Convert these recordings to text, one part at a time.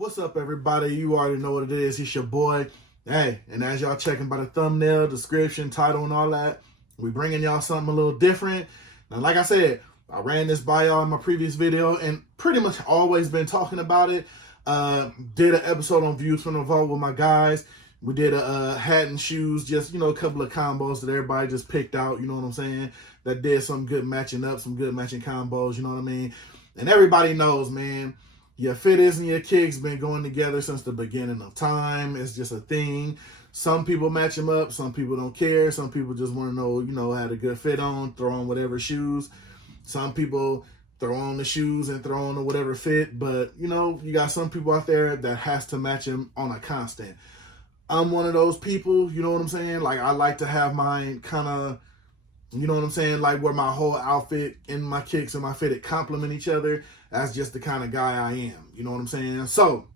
What's up, everybody? You already know what it is. It's your boy. Hey, and as y'all checking by the thumbnail, description, title, and all that, we bringing y'all something a little different. Now, like I said, I ran this by y'all in my previous video and pretty much always been talking about it. Did an episode on Views from the Vault with my guys. We did a hat and shoes, just, a couple of combos that everybody just picked out, you know what I'm saying? That did some good matching up, some good matching combos, you know what I mean? And everybody knows, man, your fitteds and your kicks been going together since the beginning of time. It's just a thing. Some people match them up. Some people don't care. Some people just want to know, had a good fit on, throw on whatever shoes. Some people throw on the shoes and throw on the whatever fit. But, you got some people out there that has to match them on a constant. I'm one of those people, you know what I'm saying? Like, I like to have mine kind of, you know what I'm saying? Like, where my whole outfit and my kicks and my fitted complement each other. That's just the kind of guy I am. You know what I'm saying? So,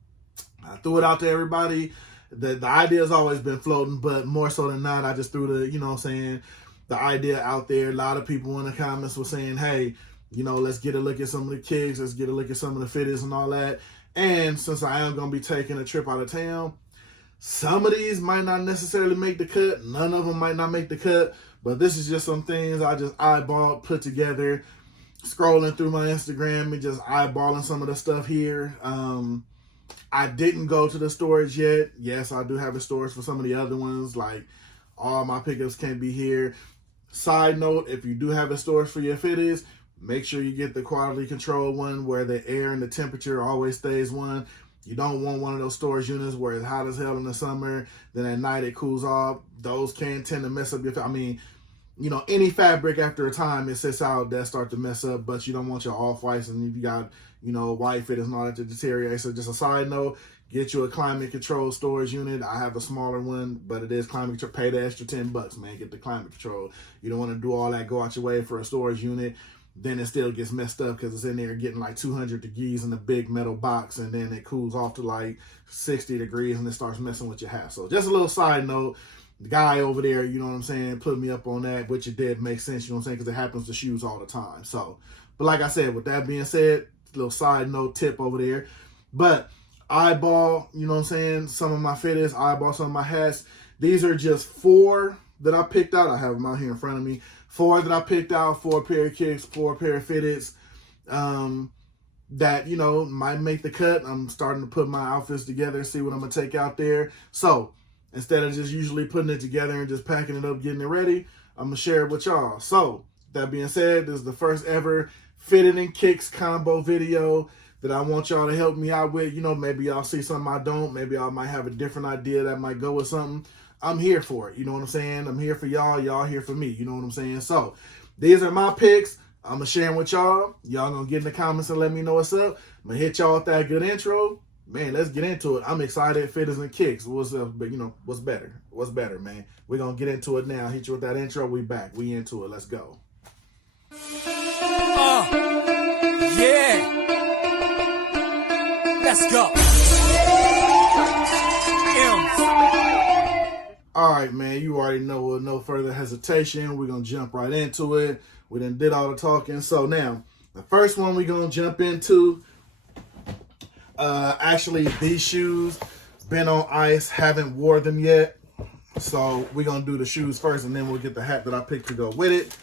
I threw it out to everybody. The idea has always been floating, but more so than not, I just threw the idea out there. A lot of people in the comments were saying, hey, let's get a look at some of the kicks. Let's get a look at some of the fitteds and all that. And since I am going to be taking a trip out of town, some of these might not necessarily make the cut. None of them might not make the cut. But this is just some things I just eyeballed, put together, scrolling through my Instagram and just eyeballing some of the stuff here. I didn't go to the storage yet. Yes, I do have a storage for some of the other ones. Like, all my pickups can't be here. Side note, if you do have a storage for your fitteds, make sure you get the quality control one where the air and the temperature always stays one. You don't want one of those storage units where it's hot as hell in the summer, then at night it cools off. Those can tend to mess up your, any fabric after a time it sits out that start to mess up, but you don't want your off-whites and if you got, white fitteds and all that to deteriorate. So just a side note, get you a climate control storage unit. I have a smaller one, but it is climate control. Pay the extra $10, man. Get the climate control. You don't want to do all that, go out your way for a storage unit. Then it still gets messed up because it's in there getting like 200 degrees in a big metal box, and then it cools off to like 60 degrees and it starts messing with your hat. So just a little side note, the guy over there, you know what I'm saying, put me up on that, which it did make sense, you know what I'm saying, because it happens to shoes all the time. So, but like I said, with that being said, little side note tip over there. But eyeball, you know what I'm saying, some of my fitteds, eyeball some of my hats. These are just 4 that I picked out. I have them out here in front of me. 4 that I picked out, 4 pair of kicks, 4 pair of fitteds that, might make the cut. I'm starting to put my outfits together, see what I'm going to take out there. So instead of just usually putting it together and just packing it up, getting it ready, I'm going to share it with y'all. So that being said, this is the first ever fitted and kicks combo video that I want y'all to help me out with. Maybe y'all see something I don't. Maybe I might have a different idea that might go with something. I'm here for it. You know what I'm saying? I'm here for y'all. Y'all here for me. You know what I'm saying? So these are my picks. I'm going to share them with y'all. Y'all going to get in the comments and let me know what's up. I'm going to hit y'all with that good intro. Man, let's get into it. I'm excited. Fitteds and kicks. What's up? But what's better? What's better, man? We're going to get into it now. Hit you with that intro. We back. We into it. Let's go. Yeah. Let's go. All right, man, you already know, with no further hesitation, we're going to jump right into it. We done did all the talking. So now, the first one we're going to jump into, actually, these shoes, been on ice, haven't wore them yet. So we're going to do the shoes first, and then we'll get the hat that I picked to go with it.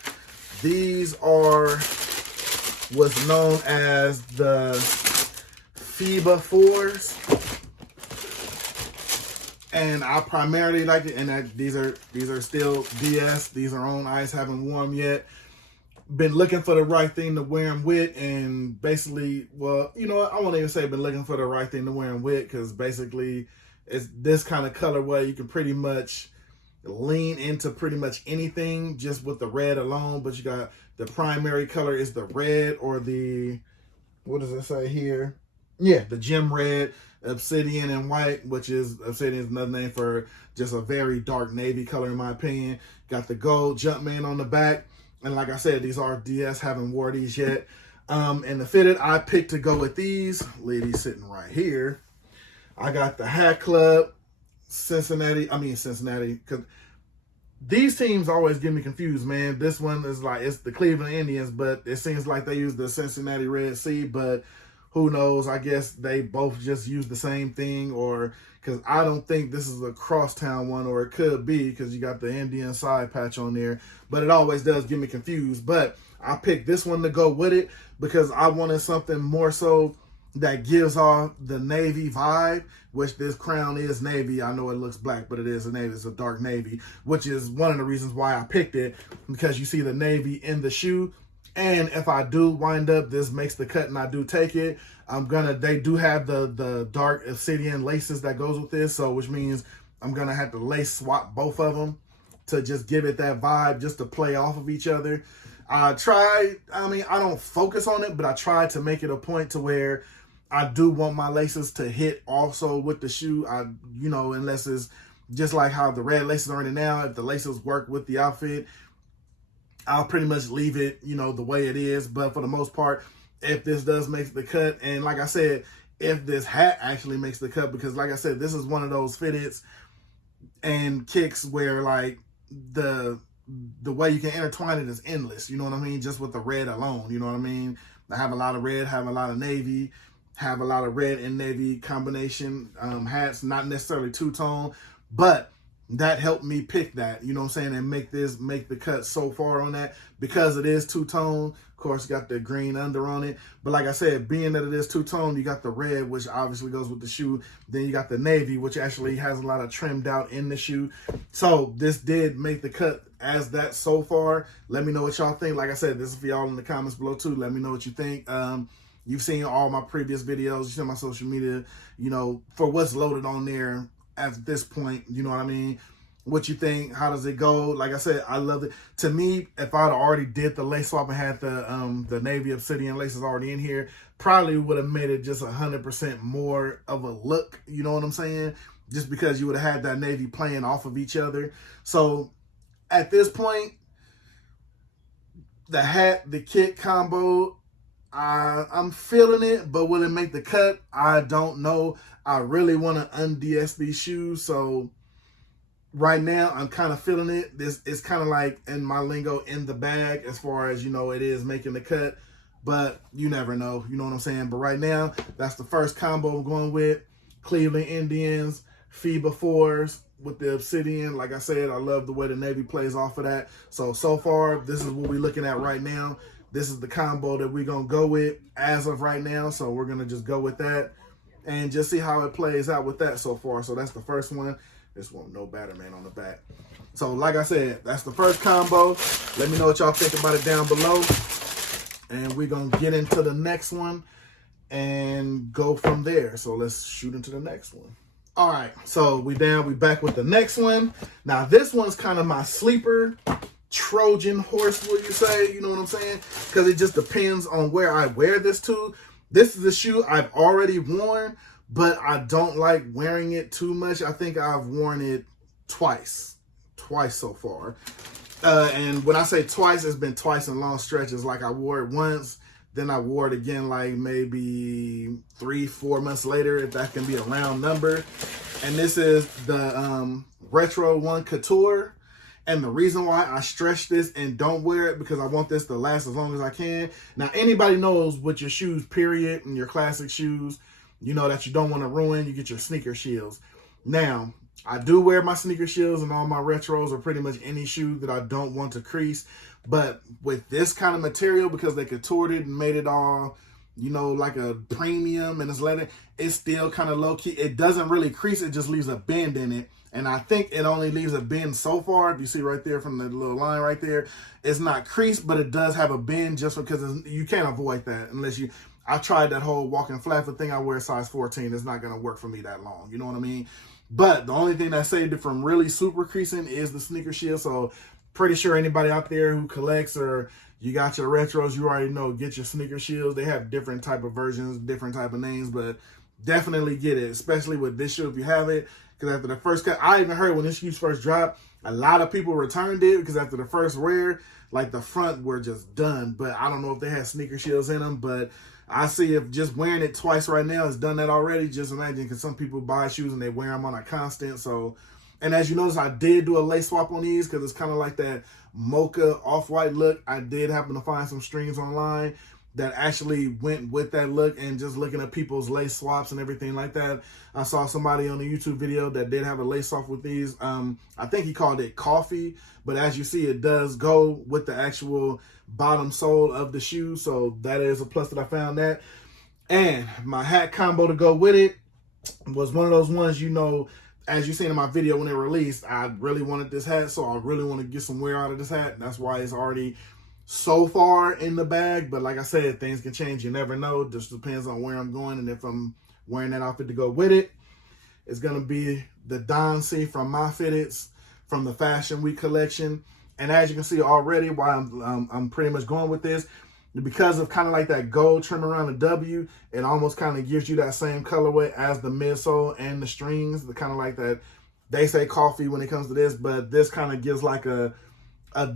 These are what's known as the Fiba 4s. And I primarily like it, and these are still DS. These are on ice, haven't worn them yet. Been looking for the right thing to wear them with, and basically, well, I won't even say been looking for the right thing to wear them with, because basically, it's this kind of colorway. You can pretty much lean into pretty much anything just with the red alone, but you got the primary color is the red, or the, what does it say here? Yeah, the gem red, obsidian, and white, which is, obsidian is another name for just a very dark navy color in my opinion. Got the gold Jumpman on the back, and like I said, these are DS, haven't wore these yet. And the fitted I picked to go with these, ladies sitting right here. I got the Hatclub Cincinnati, because these teams always get me confused, man. This one is like, it's the Cleveland Indians, but it seems like they use the Cincinnati Red Sea, but Who knows? I guess they both just use the same thing, or because I don't think this is a crosstown one, or it could be because you got the Indian side patch on there, but it always does get me confused. But I picked this one to go with it because I wanted something more so that gives off the navy vibe, which this crown is navy. I know it looks black, but it is a navy. It's a dark navy, which is one of the reasons why I picked it, because you see the navy in the shoe. And if I do wind up, this makes the cut and I do take it, they do have the dark obsidian laces that goes with this. So which means I'm going to have to lace swap both of them to just give it that vibe, just to play off of each other. I don't focus on it, but I try to make it a point to where I do want my laces to hit also with the shoe. Unless it's just like how the red laces are in it now, if the laces work with the outfit, I'll pretty much leave it, the way it is. But for the most part, if this does make the cut, and like I said, if this hat actually makes the cut, because like I said, this is one of those fitteds and kicks where like the way you can intertwine it is endless. You know what I mean? Just with the red alone, you know what I mean? I have a lot of red, have a lot of navy, have a lot of red and navy combination hats, not necessarily two-tone, but that helped me pick that, you know what I'm saying, and make the cut so far on that, because it is two-tone. Of course, got the green under on it, but like I said, being that it is two-tone, you got the red, which obviously goes with the shoe, then you got the navy, which actually has a lot of trimmed out in the shoe. So this did make the cut as that so far. Let me know what y'all think. Like I said, this is for y'all in the comments below too. Let me know what you think. You've seen all my previous videos, you see my social media, for what's loaded on there at this point, you know what I mean? What you think? How does it go? Like I said, I love it. To me, if I'd already did the lace swap and had the navy obsidian laces already in here, probably would have made it just 100% more of a look, you know what I'm saying? Just because you would have had that navy playing off of each other. So at this point, the hat, the kit combo, I'm feeling it, but will it make the cut? I don't know. I really want to un-DS these shoes, so right now I'm kind of feeling it. This is kind of like, in my lingo, in the bag, as far as, it is making the cut, but you never know, you know what I'm saying? But right now, that's the first combo I'm going with. Cleveland Indians, Fiba 4s with the obsidian. Like I said, I love the way the navy plays off of that. So far, this is what we're looking at right now. This is the combo that we're going to go with as of right now. So we're going to just go with that and just see how it plays out with that so far. So that's the first one. This one, no Batterman on the back. So like I said, that's the first combo. Let me know what y'all think about it down below. And we're going to get into the next one and go from there. So let's shoot into the next one. All right, so we back with the next one. Now this one's kind of my sleeper Trojan horse, will you say? You know what I'm saying? Because it just depends on where I wear this to. This is a shoe I've already worn, but I don't like wearing it too much. I think I've worn it twice so far. And when I say twice, it's been twice in long stretches. Like I wore it once, then I wore it again like maybe 3-4 months later, if that can be a round number. And this is the Retro 1 Couture. And the reason why I stretch this and don't wear it, because I want this to last as long as I can. Now, anybody knows with your shoes, period, and your classic shoes, that you don't want to ruin, you get your sneaker shields. Now, I do wear my sneaker shields and all my retros, or pretty much any shoe that I don't want to crease. But with this kind of material, because they contoured it and made it all, like a premium and it's leather, it's still kind of low key. It doesn't really crease, it just leaves a bend in it. And I think it only leaves a bend so far. If you see right there from the little line right there, it's not creased, but it does have a bend just because you can't avoid that unless you... I've tried that whole walking flat foot thing. I wear size 14. It's not going to work for me that long. You know what I mean? But the only thing that saved it from really super creasing is the sneaker shield. So pretty sure anybody out there who collects, or you got your retros, you already know, get your sneaker shields. They have different type of versions, different type of names, but definitely get it, especially with this shoe if you have it. Because after the first cut, I even heard when this shoe first dropped, a lot of people returned it because after the first wear, like the front were just done. But I don't know if they had sneaker shields in them, but I see if just wearing it twice right now has done that already. Just imagine, because some people buy shoes and they wear them on a constant. So, and as you notice, I did do a lace swap on these because it's kind of like that mocha off-white look. I did happen to find some strings online. that actually went with that look, and just looking at people's lace swaps and everything like that. I saw somebody on the YouTube video that did have a lace swap with these. I think he called it coffee, but as you see, it does go with the actual bottom sole of the shoe. So that is a plus that I found that. And my hat combo to go with it was one of those ones, you know, as you seen in my video when it released, I really wanted this hat, so I really want to get some wear out of this hat. That's why it's already so far in the bag. But like I said, things can change. You never know. Just depends on where I'm going and if I'm wearing that outfit to go with it. It's going to be the Don C from My Fitteds from the Fashion Week collection. And as you can see already, why I'm pretty much going with this, because of kind of like that gold trim around the W, it almost kind of gives you that same colorway as the midsole and the strings, the kind of like that, they say coffee when it comes to this, but this kind of gives like a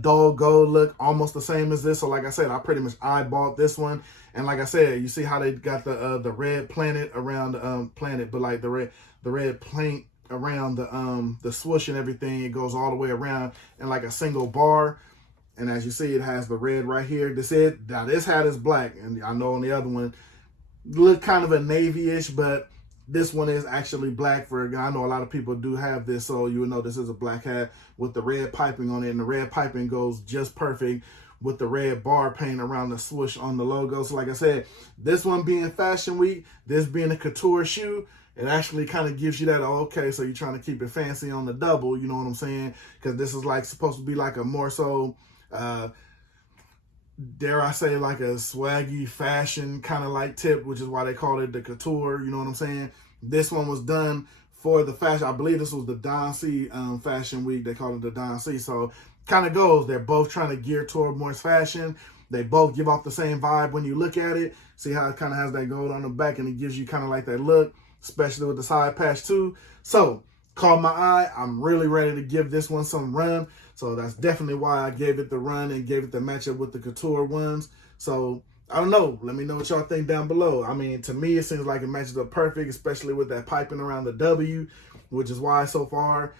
dull gold look, almost the same as this. So like I said, I pretty much eyeballed this one. And like I said, you see how they got the red planet around the planet, but like the red plank around the swoosh and everything. It goes all the way around in like a single bar. And as you see, it has the red right here. This hat is black, and I know on the other one look kind of a navy-ish, but this one is actually black. I know a lot of people do have this, so you would know this is a black hat with the red piping on it, and the red piping goes just perfect with the red bar paint around the swoosh on the logo. So like I said, this one being Fashion Week, this being a couture shoe, it actually kind of gives you that, oh, okay, so you're trying to keep it fancy on the double, you know what I'm saying? Because this is like supposed to be like a more so, dare I say, like a swaggy fashion kind of like tip, which is why they call it the couture, you know what I'm saying? This one was done for the fashion. I believe this was the Don C Fashion Week. They call it the Don C. So kind of goes, they're both trying to gear toward more fashion. They both give off the same vibe when you look at it. See how it kind of has that gold on the back, and it gives you kind of like that look, especially with the side patch too. So caught my eye. I'm really ready to give this one some run. So that's definitely why I gave it the run and gave it the matchup with the couture ones. So I don't know. Let me know what y'all think down below. I mean, to me, it seems like it matches up perfect, especially with that piping around the W, which is why so far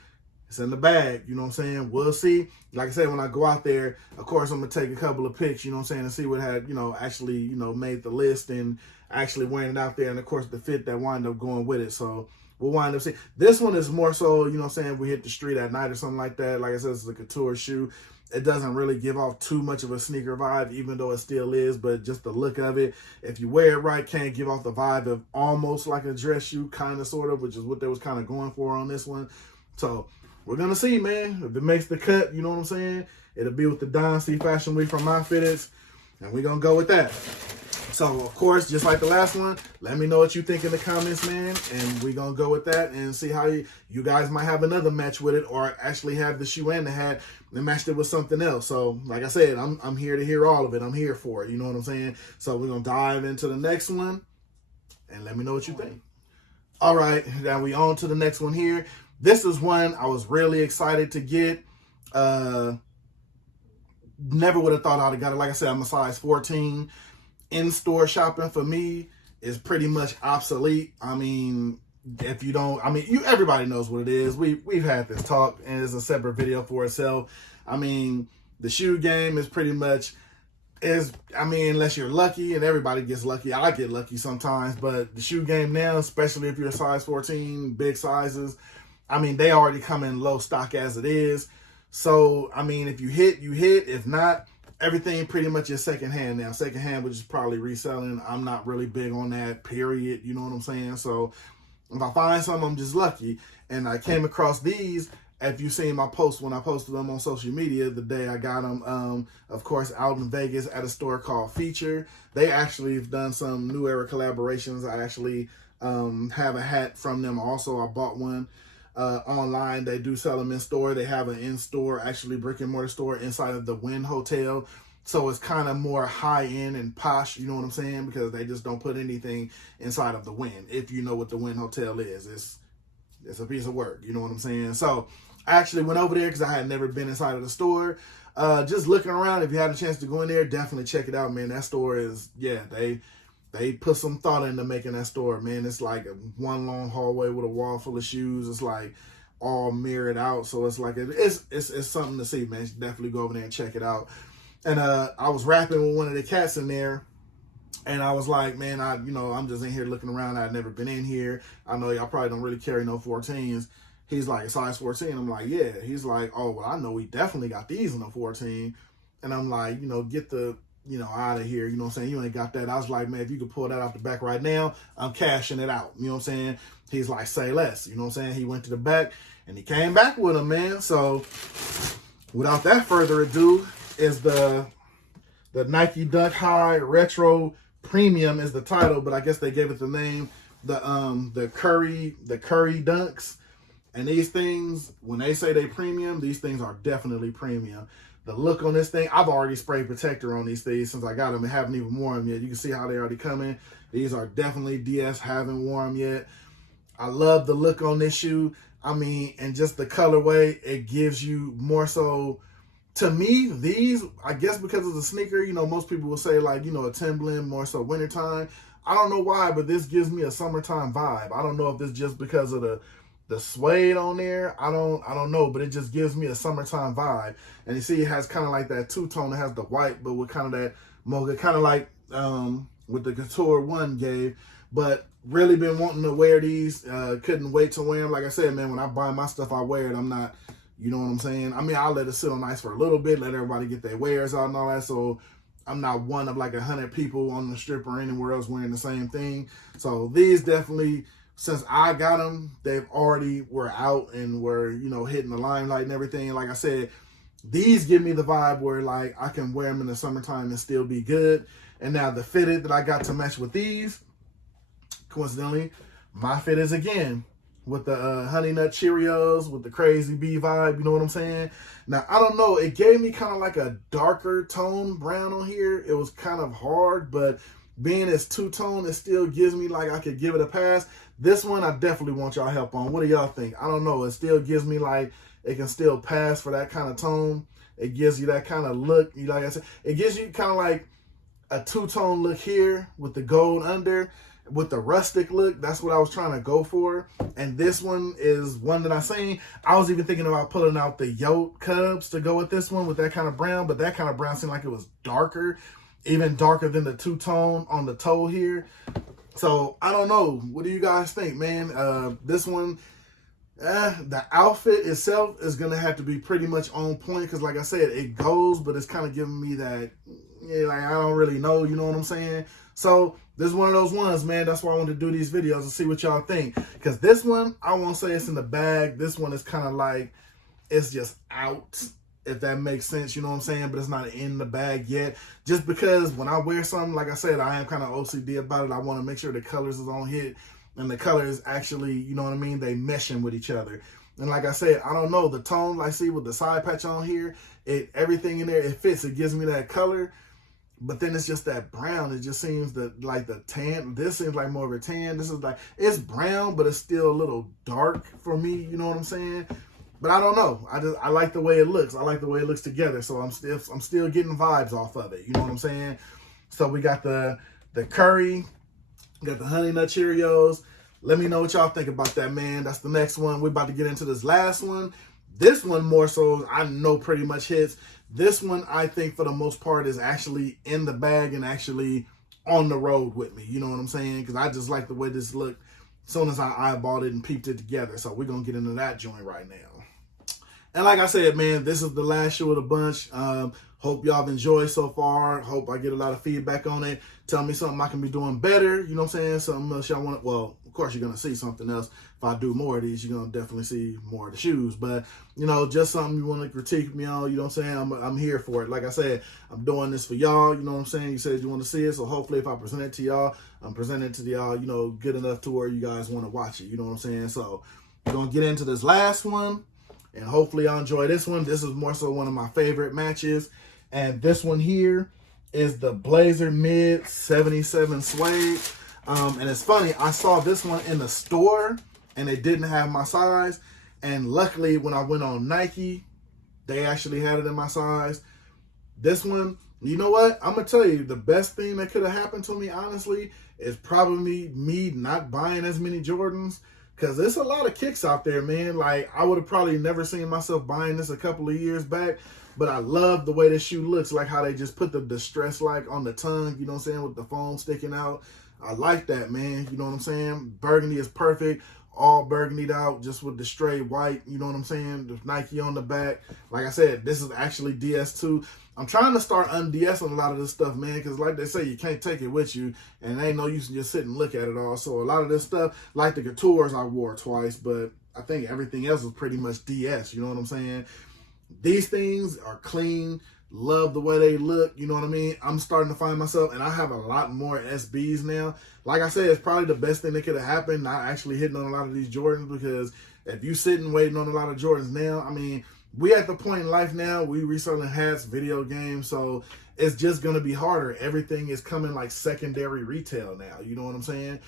it's in the bag. You know what I'm saying? We'll see. Like I said, when I go out there, of course, I'm going to take a couple of pics, you know what I'm saying, and see what had, actually, made the list and actually wearing it out there. And of course, the fit that wind up going with it. So we'll wind up seeing. This one is more so, you know what I'm saying, we hit the street at night or something like that. Like I said, it's a couture shoe. It doesn't really give off too much of a sneaker vibe, even though it still is, but just the look of it, if you wear it right, can give off the vibe of almost like a dress shoe, kind of, sort of, which is what they was kind of going for on this one. So we're going to see, man. If it makes the cut, you know what I'm saying, it'll be with the Don C Fashion Week from My Fitteds, and we're going to go with that. So, of course, just like the last one, let me know what you think in the comments, man. And we're going to go with that and see how you guys might have another match with it, or actually have the shoe and the hat and matched it with something else. So, like I said, I'm here to hear all of it. I'm here for it. You know what I'm saying? So, we're going to dive into the next one and let me know what you think. All right, now we on to the next one here. This is one I was really excited to get. Never would have thought I'd have got it. Like I said, I'm a size 14. In-store shopping for me is pretty much obsolete. I mean, if you don't, everybody knows what it is. We've had this talk, and it's a separate video for itself. I mean, the shoe game is pretty much unless you're lucky, and everybody gets lucky. I get lucky sometimes, but the shoe game now, especially if you're a size 14, big sizes, they already come in low stock as it is. So, if you hit, you hit. If not, everything pretty much is secondhand now. Secondhand, which is probably reselling. I'm not really big on that, period. You know what I'm saying? So if I find something, I'm just lucky. And I came across these. If you've seen my post when I posted them on social media the day I got them, of course, out in Vegas at a store called Feature. They actually have done some New Era collaborations. I actually have a hat from them also. I bought one. Online. They do sell them in store. They have an in-store, actually brick and mortar store inside of the Wynn Hotel. So it's kind of more high-end and posh, you know what I'm saying? Because they just don't put anything inside of the Wynn. If you know what the Wynn Hotel is, it's a piece of work, you know what I'm saying? So I actually went over there because I had never been inside of the store. Just looking around, if you had a chance to go in there, definitely check it out, man. That store is, they put some thought into making that store, man. It's like one long hallway with a wall full of shoes. It's like all mirrored out. So it's like, it's something to see, man. You should definitely go over there and check it out. And I was rapping with one of the cats in there, And I was like, man, I'm just in here looking around. I've never been in here. I know y'all probably don't really carry no 14s. He's like, size 14. I'm like, yeah. He's like, oh, well, I know we definitely got these in a 14. And I'm like, get the, out of here. You know what I'm saying? You ain't got that. I was like, man, if you could pull that out the back right now, I'm cashing it out. You know what I'm saying? He's like, say less. You know what I'm saying? He went to the back and he came back with him, man. So without that further ado, is the Nike Dunk High Retro Premium is the title, but I guess they gave it the name, the Curry Dunks. And these things, when they say they premium, these things are definitely premium. The look on this thing, I've already sprayed protector on these things since I got them and haven't even worn them yet. You can see how they already come in. These are definitely DS, haven't worn them yet. I love the look on this shoe. I mean, and just the colorway, it gives you more so. To me, these, I guess because of the sneaker, most people will say like, a Timberland, more so wintertime. I don't know why, but this gives me a summertime vibe. I don't know if it's just because of the suede on there. I don't know, but it just gives me a summertime vibe. And you see it has kind of like that two-tone. It has the white, but with kind of that mocha, kind of like with the Couture 1 gave. But really been wanting to wear these. Couldn't wait to wear them. Like I said, man, when I buy my stuff, I wear it. I'm not... You know what I'm saying? I mean, I'll let it sit on ice for a little bit, let everybody get their wares out and all that. So I'm not one of like 100 people on the strip or anywhere else wearing the same thing. So these definitely, since I got them, they've already were out and were, hitting the limelight and everything. And like I said, these give me the vibe where like I can wear them in the summertime and still be good. And now the fitted that I got to match with these, coincidentally, my fit is again with the Honey Nut Cheerios, with the crazy bee vibe, you know what I'm saying? Now, I don't know, it gave me kind of like a darker tone brown on here. It was kind of hard, but being it's two-tone, it still gives me like I could give it a pass. This one, I definitely want y'all help on. What do y'all think? I don't know, it still gives me like, it can still pass for that kind of tone. It gives you that kind of look. Like I said, it gives you kind of like a two-tone look here with the gold under, with the rustic look. That's what I was trying to go for. And this one is one that I seen. I was even thinking about pulling out the Yote Cubs to go with this one with that kind of brown, but that kind of brown seemed like it was darker, even darker than the two-tone on the toe here. So I don't know. What do you guys think, man? This one, the outfit itself is gonna have to be pretty much on point because, like I said, it goes, but it's kind of giving me that, like I don't really know. You know what I'm saying? So this is one of those ones, man. That's why I wanted to do these videos and see what y'all think. Because this one, I won't say it's in the bag. This one is kind of like, it's just out, if that makes sense. You know what I'm saying? But it's not in the bag yet. Just because when I wear something, like I said, I am kind of OCD about it. I want to make sure the colors is on hit. And the colors actually, you know what I mean? They meshing with each other. And like I said, I don't know. The tone I see with the side patch on here, everything in there, it fits. It gives me that color. But then it's just that brown. It just seems that like the tan. This seems like more of a tan. This is like, it's brown, but it's still a little dark for me. You know what I'm saying? But I don't know. I like the way it looks. I like the way it looks together. So I'm still getting vibes off of it. You know what I'm saying? So we got the curry, got the Honey Nut Cheerios. Let me know what y'all think about that, man. That's the next one. We're about to get into this last one. This one more so I know pretty much hits. This one, I think, for the most part, is actually in the bag and actually on the road with me. You know what I'm saying? Because I just like the way this looked as soon as I eyeballed it and peeped it together. So we're going to get into that joint right now. And like I said, man, this is the last shoe of the bunch. Hope y'all have enjoyed so far. Hope I get a lot of feedback on it. Tell me something I can be doing better. You know what I'm saying? Something else y'all want. Well, of course, you're going to see something else. If I do more of these, you're going to definitely see more of the shoes. But, just something you want to critique me on, you know what I'm saying? I'm here for it. Like I said, I'm doing this for y'all. You know what I'm saying? You said you want to see it. So hopefully if I present it to y'all, I'm presenting it to y'all, good enough to where you guys want to watch it. You know what I'm saying? So we're going to get into this last one. And hopefully y'all enjoy this one. This is more so one of my favorite matches. And this one here is the Blazer Mid 77 Suede. And it's funny, I saw this one in the store and they didn't have my size. And luckily when I went on Nike, they actually had it in my size. This one, you know what? I'm going to tell you, the best thing that could have happened to me, honestly, is probably me not buying as many Jordans. because there's a lot of kicks out there, man. Like, I would have probably never seen myself buying this a couple of years back, but I love the way this shoe looks, like how they just put the distress like on the tongue, you know what I'm saying, with the foam sticking out. I like that, man, you know what I'm saying? Burgundy is perfect, all burgundied out, just with the straight white, you know what I'm saying? The Nike on the back. Like I said, this is actually DS2. I'm trying to start un-DSing a lot of this stuff, man, because like they say, you can't take it with you, and ain't no use to just sit and look at it all. So a lot of this stuff, like the Couture, I wore twice, but I think everything else was pretty much DS, you know what I'm saying? These things are clean, love the way they look, you know what I mean? I'm starting to find myself, and I have a lot more SBs now. Like I said, it's probably the best thing that could have happened, not actually hitting on a lot of these Jordans, because if you sitting waiting on a lot of Jordans now, I mean, we at the point in life now, we reselling hats, video games, so it's just going to be harder. Everything is coming like secondary retail now, you know what I'm saying?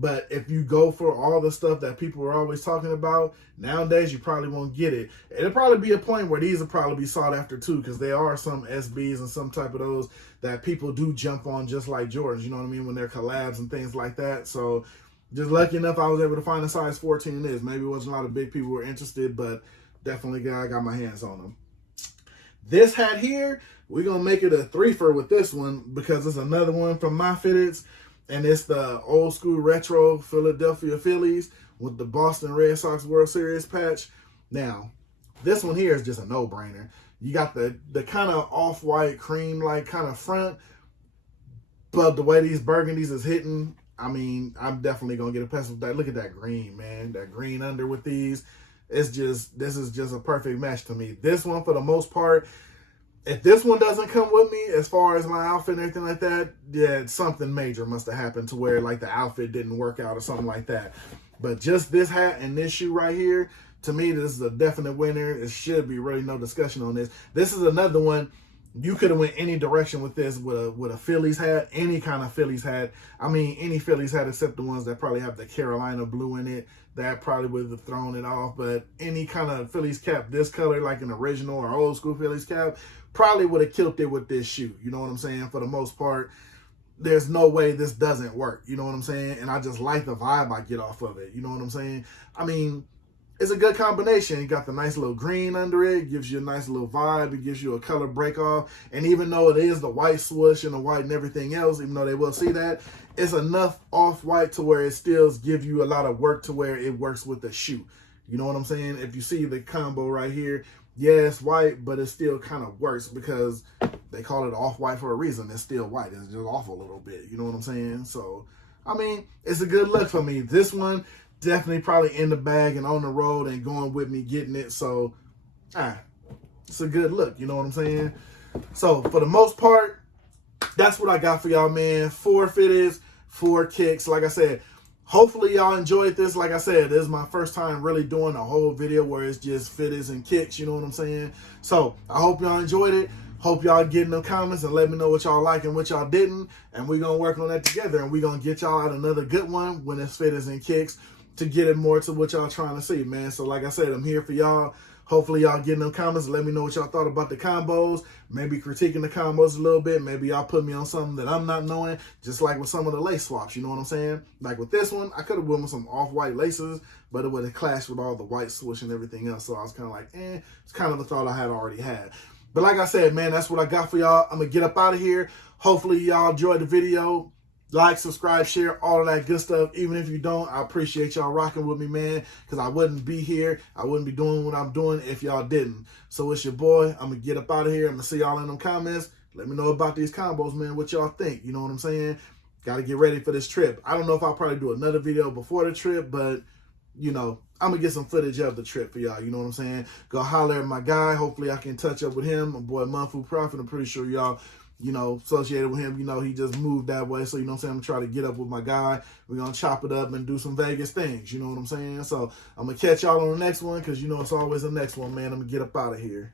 But if you go for all the stuff that people are always talking about, nowadays you probably won't get it. It'll probably be a point where these will probably be sought after too, because there are some SBs and some type of those that people do jump on just like Jordans, you know what I mean, when they're collabs and things like that. So just lucky enough I was able to find a size 14 in this. Maybe it wasn't a lot of big people who were interested, but definitely I got my hands on them. This hat here, we're going to make it a threefer with this one because it's another one from My Fitteds. And it's the old school retro Philadelphia Phillies with the Boston Red Sox World Series patch. Now, this one here is just a no-brainer. You got the kind of off-white cream-like kind of front, but the way these burgundies is hitting, I mean, I'm definitely going to get a pencil with that. Look at that green, man. That green under with these. This is just a perfect match to me. This one, for the most part, if this one doesn't come with me, as far as my outfit and everything like that, yeah, something major must have happened to where like the outfit didn't work out or something like that. But just this hat and this shoe right here, to me, this is a definite winner. It should be really no discussion on this. This is another one. You could have went any direction with this, with a Phillies hat, any kind of Phillies hat. I mean, any Phillies hat except the ones that probably have the Carolina blue in it. That probably would have thrown it off. But any kind of Phillies cap this color, like an original or old school Phillies cap, probably would have killed it with this shoe. You know what I'm saying? For the most part, there's no way this doesn't work. You know what I'm saying? And I just like the vibe I get off of it. You know what I'm saying? I mean, it's a good combination. You got the nice little green under it. Gives you a nice little vibe. It gives you a color break off. And even though it is the white swoosh and the white and everything else, even though they will see that, it's enough off-white to where it still gives you a lot of work to where it works with the shoe. You know what I'm saying? If you see the combo right here, yeah, it's white, but it still kind of works because they call it off-white for a reason. It's still white. It's just off a little bit. You know what I'm saying? So, I mean, it's a good look for me. This one, definitely probably in the bag and on the road and going with me getting it. So, it's a good look. You know what I'm saying? So, for the most part, that's what I got for y'all, man. 4 fitteds, 4 kicks. Like I said, hopefully y'all enjoyed this. Like I said, this is my first time really doing a whole video where it's just fitteds and kicks. You know what I'm saying? So, I hope y'all enjoyed it. Hope y'all get in the comments and let me know what y'all like and what y'all didn't. And we're going to work on that together. And we're going to get y'all out another good one when it's fitteds and kicks to get it more to what y'all trying to see, man. So like I said, I'm here for y'all. Hopefully y'all get in the comments and let me know what y'all thought about the combos. Maybe critiquing the combos a little bit. Maybe y'all put me on something that I'm not knowing. Just like with some of the lace swaps, you know what I'm saying? Like with this one, I could have went with some off-white laces, but it would have clashed with all the white swoosh and everything else. So I was kind of like, it's kind of a thought I had already had. But like I said, man, that's what I got for y'all. I'm going to get up out of here. Hopefully y'all enjoyed the video. Like, subscribe, share, all of that good stuff. Even if you don't, I appreciate y'all rocking with me, man, because I wouldn't be here. I wouldn't be doing what I'm doing if y'all didn't. So it's your boy. I'm going to get up out of here. I'm going to see y'all in them comments. Let me know about these combos, man, what y'all think. You know what I'm saying? Got to get ready for this trip. I don't know if I'll probably do another video before the trip, but, you know, I'm going to get some footage of the trip for y'all. You know what I'm saying? Go holler at my guy. Hopefully I can touch up with him. My boy, Monfu Prophet. I'm pretty sure y'all, you know, associated with him, you know, he just moved that way. So, you know what I'm saying? I'm trying to get up with my guy. We're going to chop it up and do some Vegas things. You know what I'm saying? So, I'm going to catch y'all on the next one because, you know, it's always the next one, man. I'm going to get up out of here.